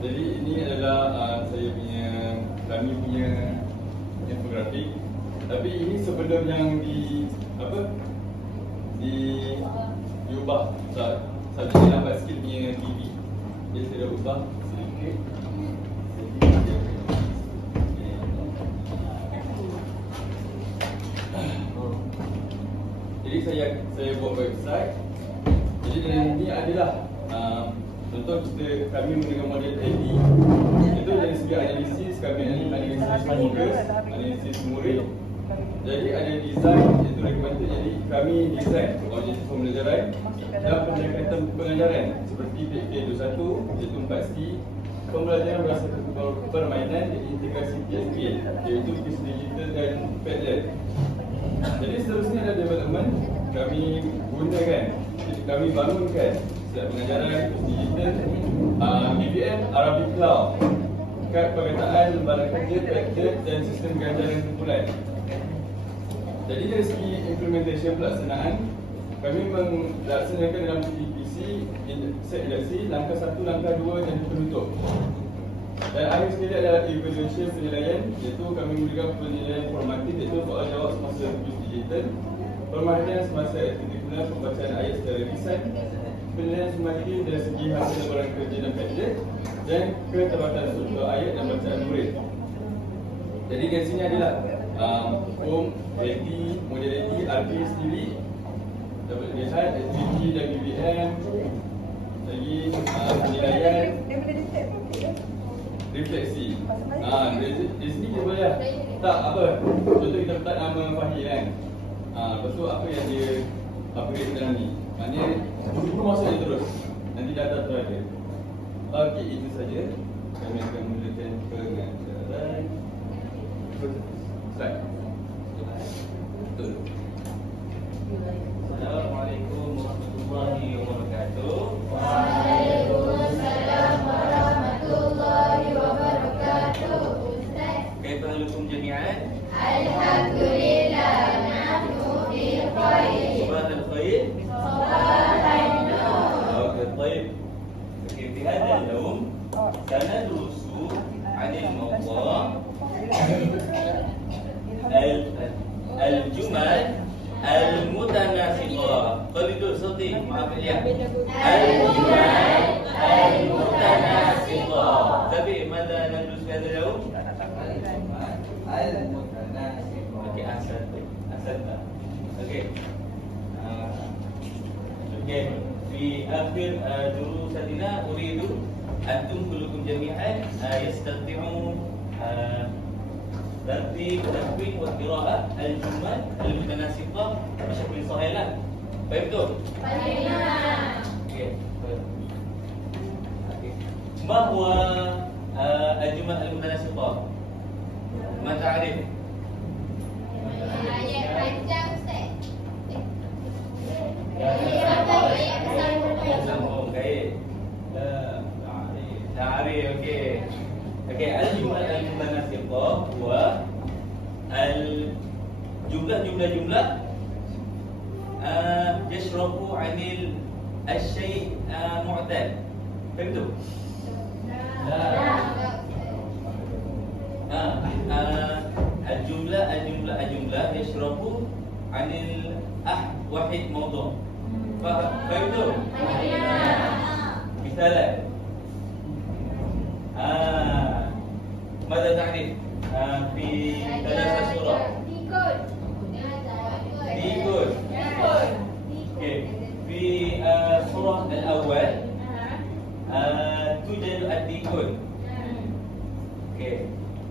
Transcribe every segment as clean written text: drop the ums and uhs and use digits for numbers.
Jadi ini adalah kami punya infografik. Tapi ini sebelum yang diubah. Saya nampak sikit punya TV. Dia sudah ubah sedikit. Jadi saya buat website. Jadi dari ini adalah contoh kami menggunakan model AD. Itu dari segi analisis, kami analisis murid. Jadi ada design, itu recommended. Jadi kami design objektif pembelajaran dan pendekatan pengajaran seperti PK21, iaitu 4C. Pembelajaran berdasarkan permainan dan integrasi PSP, iaitu PIS Digital dan Padlet. Jadi seterusnya ada development. Kami gunakan, kami bangunkan setiap pengajaran digital, BBM, Arabic Cloud, kad perkataan, lembaran kerja, Padlet dan sistem ganjaran kumpulan. Jadi dari segi implementation pelaksanaan, kami melaksanakan dalam TPC, set eleksi, langkah 1, langkah 2 dan penutup. Dan akhir sekali adalah evaluation penilaian, iaitu kami memberikan penilaian formatif, iaitu soal jawab semasa PIS digital, permainan semasa aktiviti guna, pembacaan ayat secara lisan, penilaian semakin dari segi hasil lembaran kerja dan Padlet, dan ketepatan struktur ayat dan bacaan murid. Jadi dari sini adalah form, AD, model AD, RP sendiri, dapat dilihat aktiviti dan BBM, lagi penilaian, refleksi. Di sini kita boleh lah. Tak apa. Contoh kita letak nama Fahir kan. Lepas tu apa yang dia upgrade dalam ni. Maknanya dulu masuk je terus. Nanti data tu ada. Okey, itu saja. Kami akan mulakan pengajaran. Slide. Betul. Assalamualaikum warahmatullahi wabarakatuh. Waalaikumsalam warahmatullahi wabarakatuh. Kaifa halukum jami'an? Alhamdulillah, nahnu fi khair. Sabah al-khair. Sabahan nur. Okey, baik. Okey, di hadha al-yawm sanadrusu 'an al-mawdu' al-jumal al-mutanasiqah. Qalidul sawti, maaf ya. Al-jumal al-mutanasiqah. Tapi ماذا ندرس في هذا اليوم؟ المتناسقة. Okey, ahsanta. Okey. Okey. في آخر دروسنا أريد أنتم كلكم جميعا يستطيعون ترتيب تكوين وقراءة الجمل المتناسقة بشكل صحيح. فهمتم؟ Fahimna. Okey. ما هو الجمل المتناسقة؟ ما تعرف؟ Ayat panjang Ustaz. Sambung, baik. Ta'rif, okey. Okey, al-jumal al-mutanasiqah huwa jumlah-jumlah yashrafu 'anil asy-syai' mu'tad. Fahimtu? الجملة يشرف عن واحد موضوع. فهمتوا؟ مثالا ماذا تعرف في ثلاثة سورة؟ ديكور. اوكي. في السورة الأول توجد الديكور. اوكي.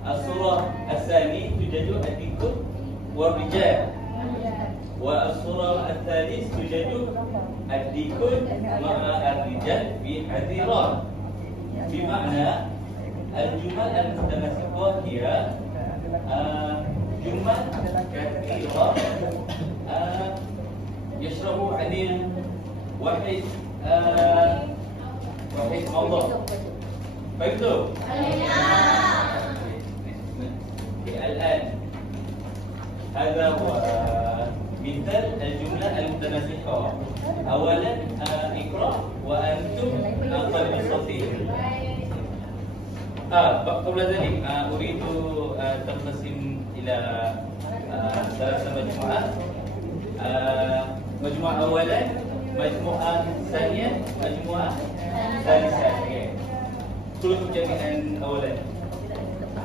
السورة الثانية توجد الديكور والرجال. والسورة الثالث توجد الديكور مع الرجال في حذيران. بمعنى الجمل المتناسقة هي جمل كثيرة يشرب عن واحد موضوع. فهمتوا؟ الآن هذا هو مثال الجملة المتناسقة. أولا اقرأ وأنتم قلب الصوتي. قبل ذلك أريد تنقسم إلى ثلاث مجموعات. مجموعة أولا، مجموعة ثانية، مجموعة ثالثة. كلكم جميعا أولا.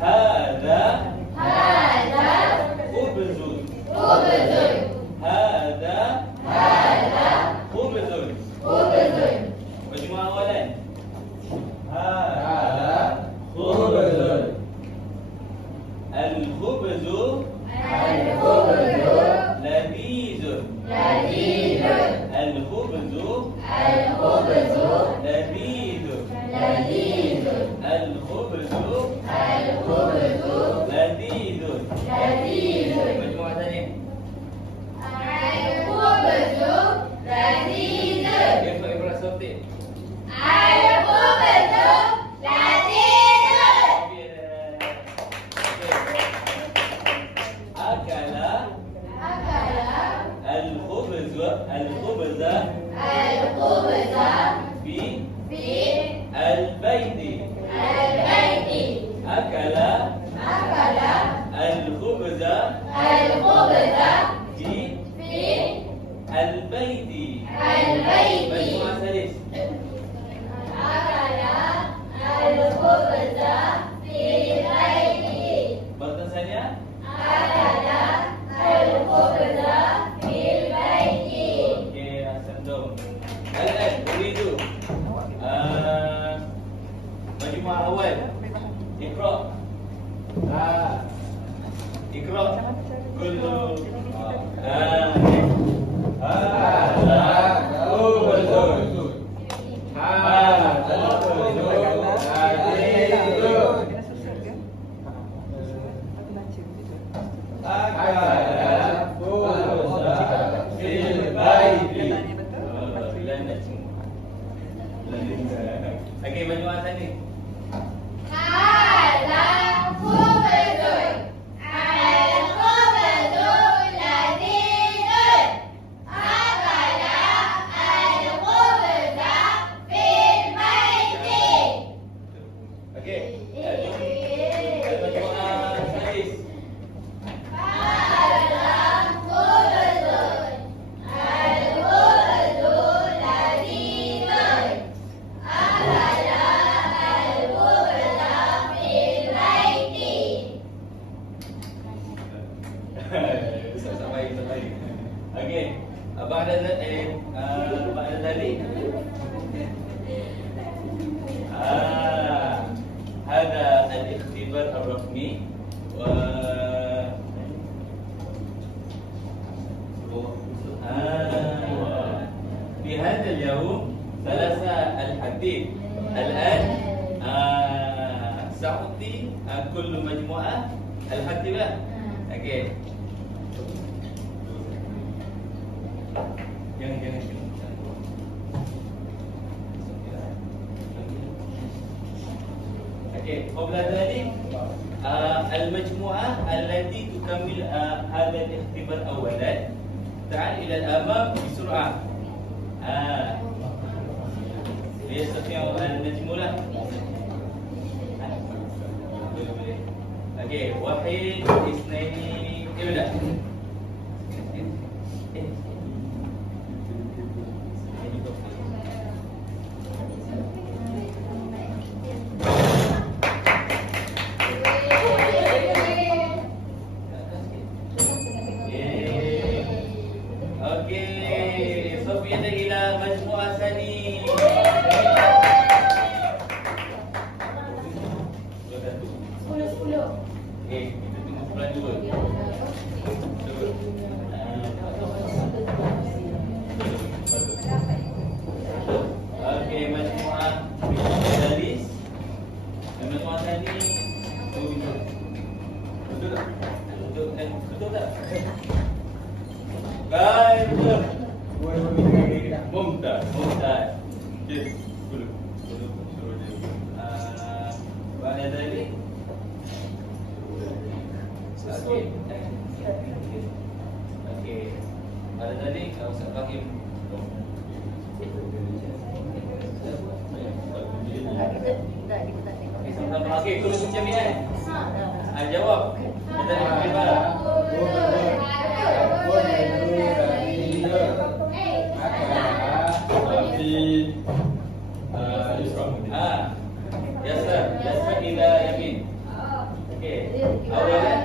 هذا خبز. هذا خبز. مجموعة أولا. هذا خبز. الخبز لذيذ. الخبز لذيذ. الخبز لذيذ. مجموعة ثانية. كيف إبرة صوتي؟ أكل الخبز في البيت. أكل الخبز في البيت. مجموعة ثالث. مرة ثانية. اوكي، أحسنتم. الآن أريد مجموعة أول. اقرأ. اقرأ. كل Okey, maju tadi. Okey, بعد ذلك هذا الاختبار الرقمي في هذا اليوم ثلاثة الحديث. الآن سأعطي كل مجموعة الحديث. Okey. Jangan. Okey, قبل ذلك المجموعة التي تكمل هذا الاختبار أولا تعال إلى الأمام بسرعة ليستطيعوا أن ينجموا. Okey, واحد اثنين ابدأ. Okey, Sofi ada ila majmu'ah Sani. Okey, kita tunggu bulan 2. Okey, majmu'ah Dalis. Majmu'ah Sani. Betul tak? Betul tak? Baik, betul. Mumtaz. Okey, dulu. Suruh dia. Pada tadi. Okey. Pada tadi Ustaz Fahim. Okey, kulit macam ni jawab. Kita nak terima. Yasmin ila Yamin. Okey. Awalan.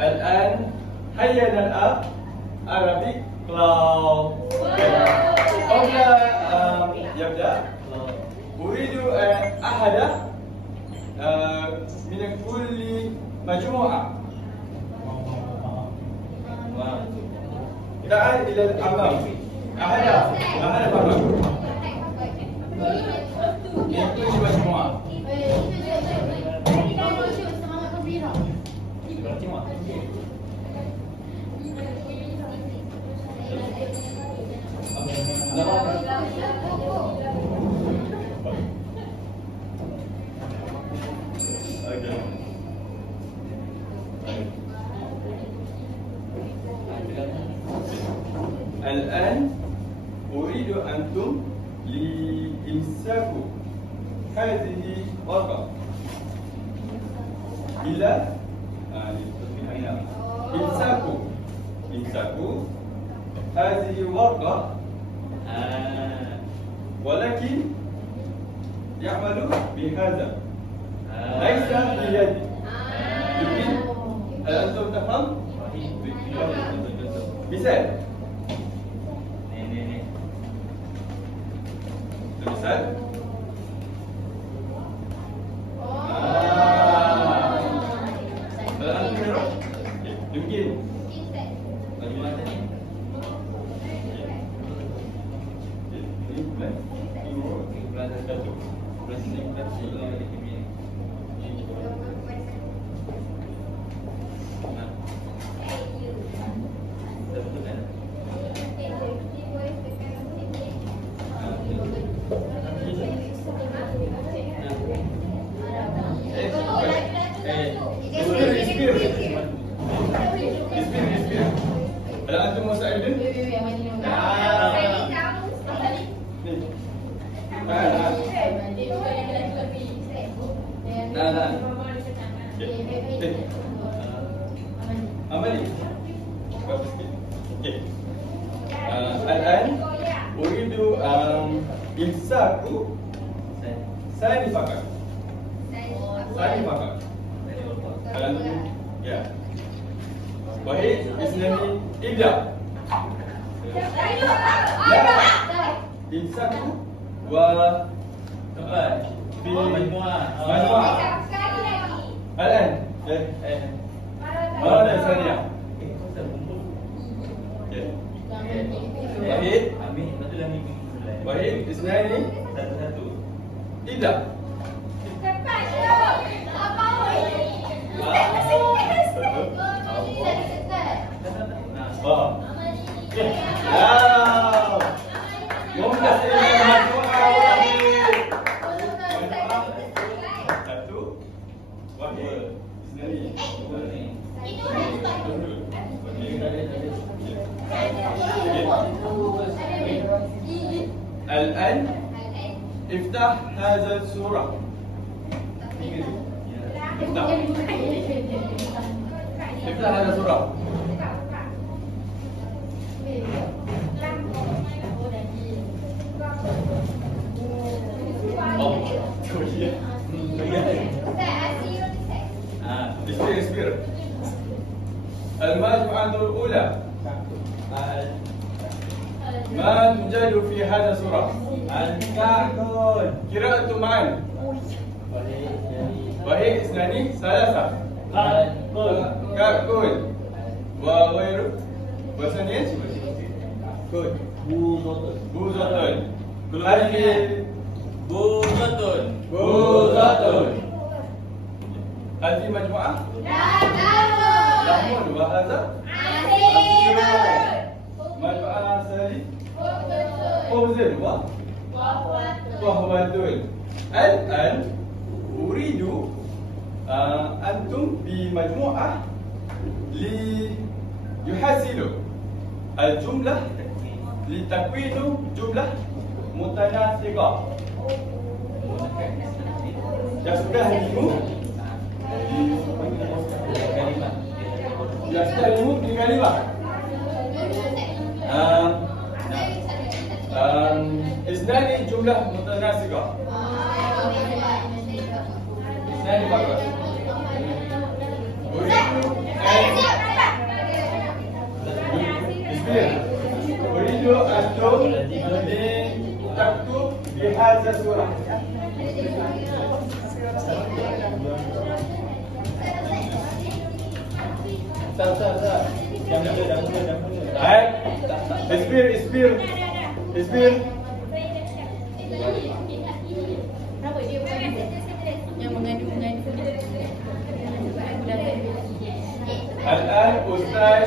الآن هيا نلعب Arabic Cloud. قبل يبدأ أريد أحد من كل مجموعة تعال إلى الأمام. أحد فقط من كل مجموعة. الآن أريد أنتم لإمساك هذه ورقة إلى إمساك هذه ورقة ولكن يعمل بهذا ليس بيد. يمكن هل أنتم تفهم؟ مثال مثال يمكن هل أنتم مستعدون؟ عملي. الآن أريد إمساك ثاني فقط. هل أنتم؟ يا. وهي إسلامي إبدأ. لا. إمساك و في مجموعة. الآن مرة ثانية. وهي اثنان إبدأ. الآن افتح هذا السورة. افتح هذا السورة. اصبر. المجموعة الأولى ما توجد في هذا السورة؟ الكعكون. قراءة معا. وهي اثنان ثلاثة. كعكون. وغيره. وثانيا بوزة. بوزة. هل في مجموعة؟ لحم. وهذا مجموعة ثالث خبز وهو دول. الآن أريد أنتم بمجموعة ليحصلوا الجملة لتكوين جملة متناسقة. يستلموا بكلمة. اثنان جملة متناسقة. اثنان فقط. أريد أنتم تكتب بهذا الصورة. اصبر. الآن أستاذ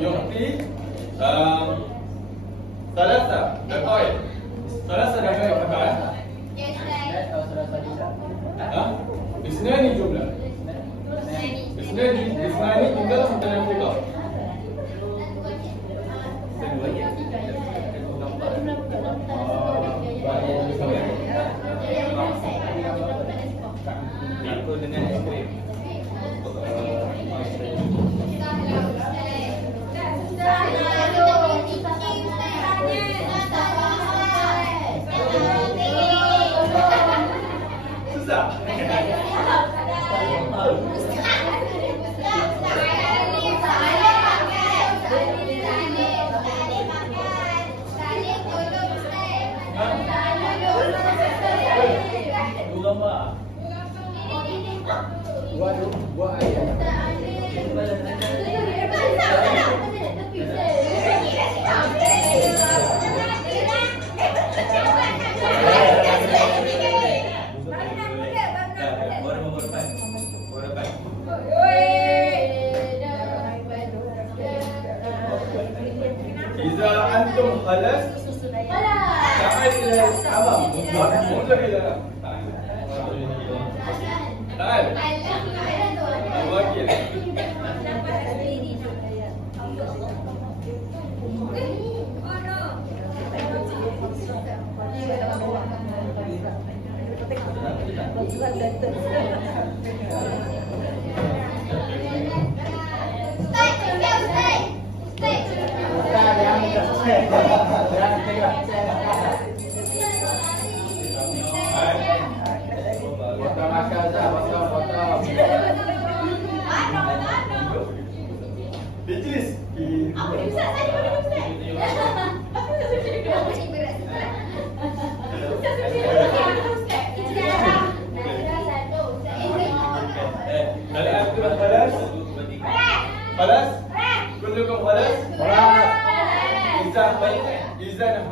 يعطي 3 دقائق. 3 دقائق فقط. اثنان جملة. اثنان جملة متناسقة. Aku dengan es krim. Susah. Buat ayam. إذا أنتم خلص تعال إلى الأمام. انظر إلى الأمام. تعال. الوكيل. Betis. الآن خلاص؟ خلاص؟ كلكم خلاص؟ إذا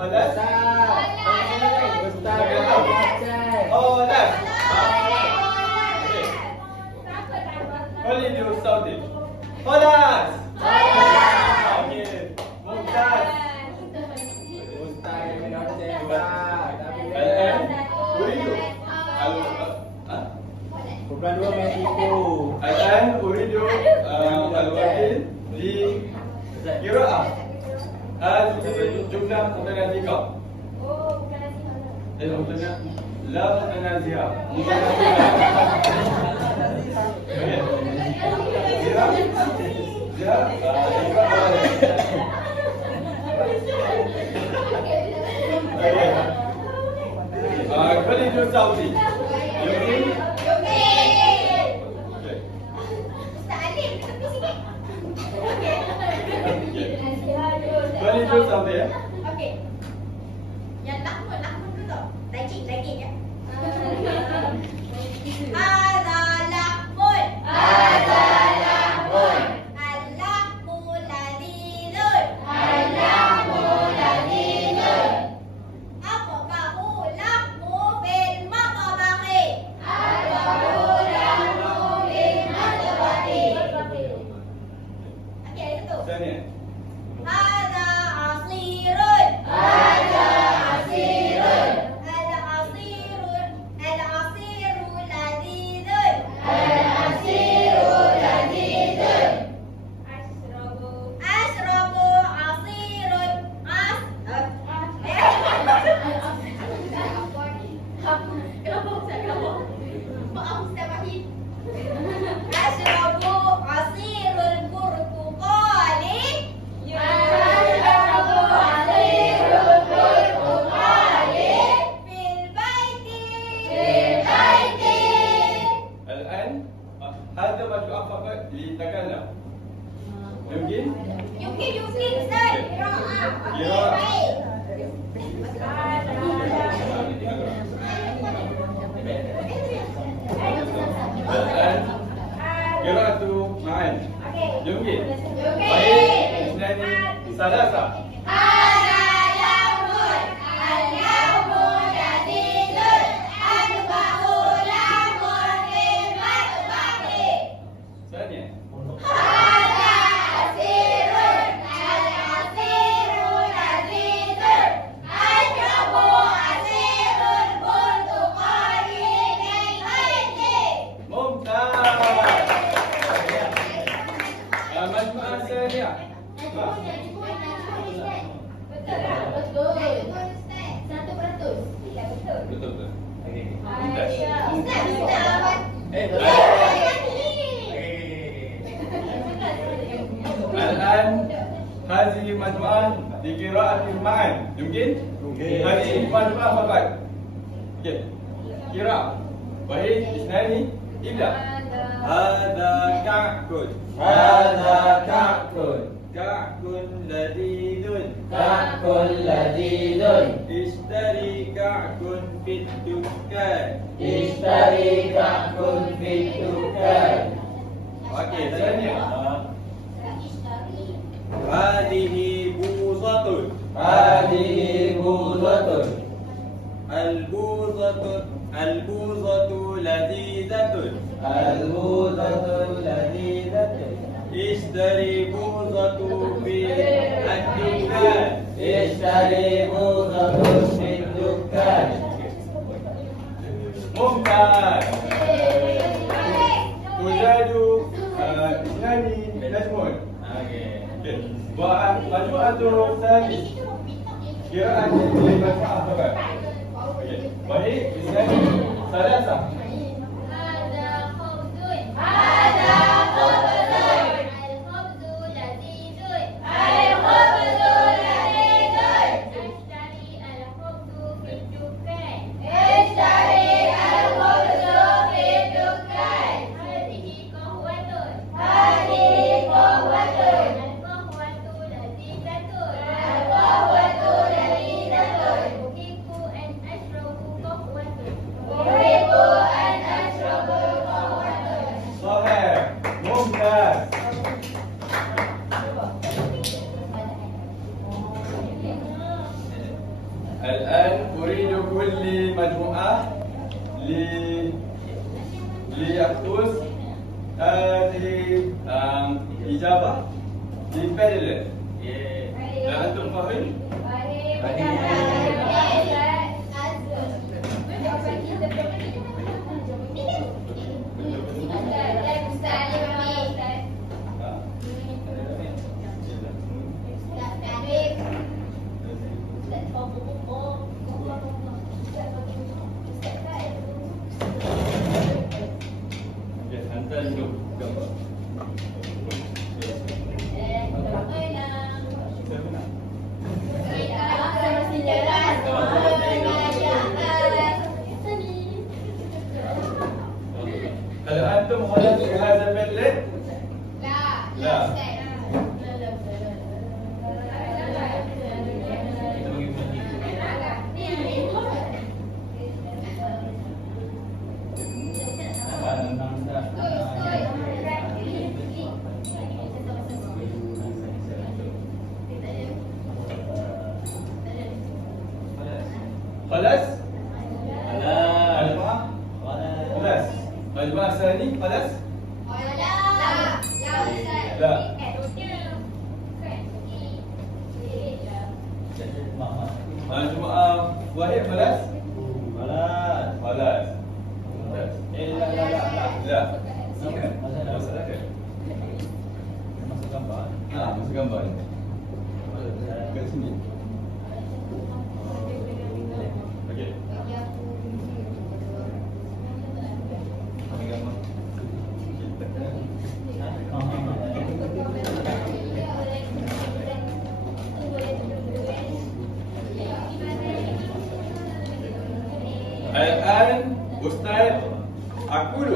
خلاص؟ خليني أستودع. خلاص. ممتاز. الآن أريد الآن أريد الوكيل لقراءة هذه الجملة متناسقة. لا متنازعة. متنازعة. Walidu Sauti. Yumkin? Yumkin. Okey. Ustaz Alim, tepi sikit. Walidu Sauti ya. Okey. Yang lakmun dulu tau. Daging ya. Hadza lakmun. Hadza lakmun. Al-lakmu ladidun. Al-lakmu ladidun. Aqbahu lakmu bil matbakhi. Aqbahu lakmu bil matbakhi. Okey, itu. Sania. Hadza asirun. Hadza asirun. Al-asiru ladidun. Al-asiru ladidun. Ashrabu asirun. Maaf Ustaz Wahid. Ashrabu asirul burtuqali. Ashrabu asirul burtuqali. Fil baiti. Fil baiti. الآن هذا مجموعة فقط لتكلم. يمكن؟ Yumkin Ustaz. Qiraah. Qiraah. Baik. الآن قراءة معا. يمكن؟ Yumkin. baik. اثنان ثلاثة. Hadza yawmun. Al-yawmu ladidun. Adbahu lamun fil matbakhi. ثانية. Hadza asirun. Al-asiru ladidun. Ashrabu asirul burtuqali fil baiti. ممتاز. مجموعة ثانية. Betul. 100%. Ya, betul. betul. Ustaz, Ustaz. الآن هذه مجموعة لقراءة معا. يمكن؟ هذه مجموعة فقط. اوكي. قراءة. وهي اثنان. ابدأ. هذا كعك. هذا كعك. كعك لذيذ. كعك لذيذ. اشتري كعك في الدكان. اشتري كعك في الدكان. اوكي ثانية. هذه بوظة. هذه بوظة. البوظة لذيذة. البوظة لذيذة. اشتري بوظة في الدكان. اشتري بوظة في الدكان. ممتاز. توجد اثنان نجمون. ومجموعة ثانية قراءة للمجموعة فقط. وهي اثنان ثلاثة. هذا خبز. هذا خبز. الخبز لذيذ. الخبز لذيذ. اشتري الخبز في الدكان. اشتري الخبز في الدكان. هذه قهوة. هذه قهوة. القهوة لذيذة. القهوة لذيذة. أحب أن أشرب قهوة. صحيح. ممتاز. الآن أريد كل مجموعة ليأخذ هذه إجابة للبدل. لا أنتم فاهمين؟ Hantar dulu gambar. Saya benar. خلاص؟ Alas. الجماعة خلاص. الجماعة الثاني خلاص؟ لا. الجماعة واحد خلاص؟ خلاص. ممتاز. لا. Masalah dia. Masuk gambar. Kat sini. Okey. Ambil gambar. Kita tekan. الآن أستاذ أقول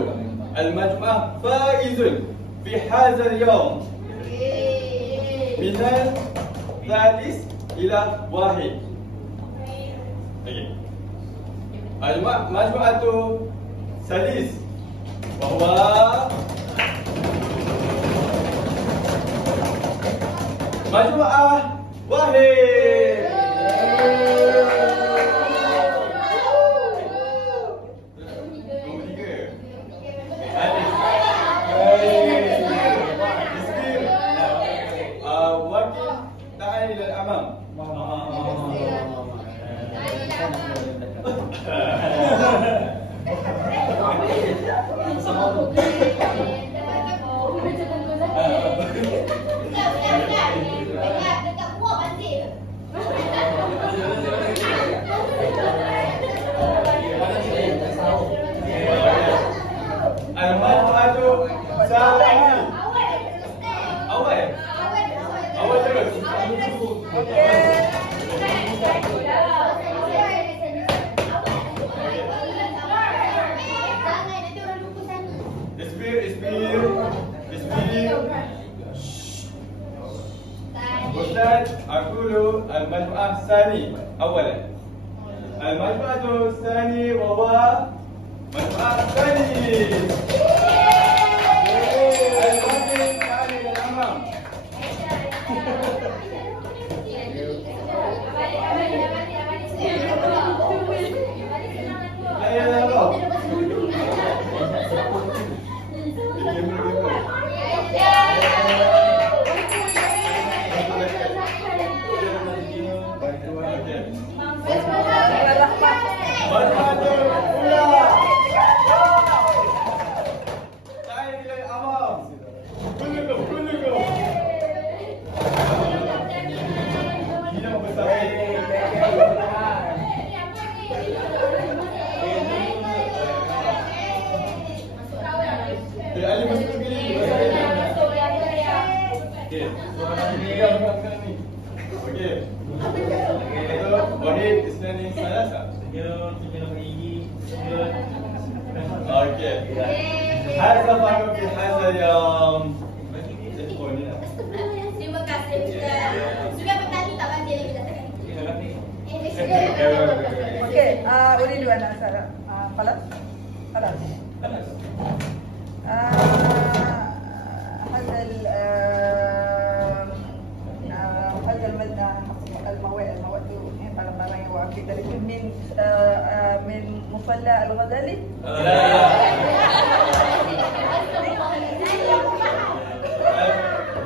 المجموعة فائز في هذا اليوم من الثالث إلى واحد. مجموعة ثالث وهو مجموعة واحد. إلى الأمام. المجموعة ثانية. أول terus. أستاذ أقول المجموعة الثانية أولا. المجموعة الثانية وهو مجموعة الثانية. هذا فهم في هذا اليوم. Terima kasih Ustaz. Sudah bertani tak pandai lagi dah tekan. Okey, أريد أن أسأل خلاص؟ خلاص. هذا المواد barang-barang yang awak ambil dari min Musalla Al-Ghazali?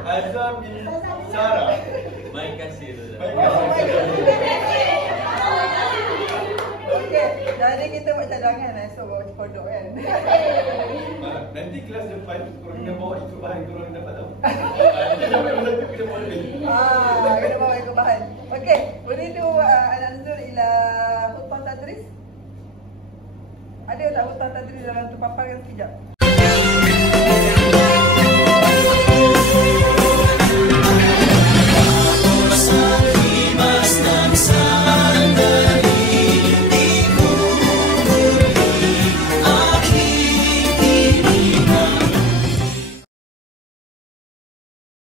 Azam bin Sarah. Baik kasih. Okey, jadi kita buat cadangan esok bawa kodok kan. Nanti kelas depan korang kena bawa ikut bahan korang dapat tahu. Kita dapat melakukan kena bawa lebih. Kena bawa ikut bahan. Okey, uridu an anzur ila khutbah tadris. Ada tak khutbah tadris dalam tu paparan sekejap?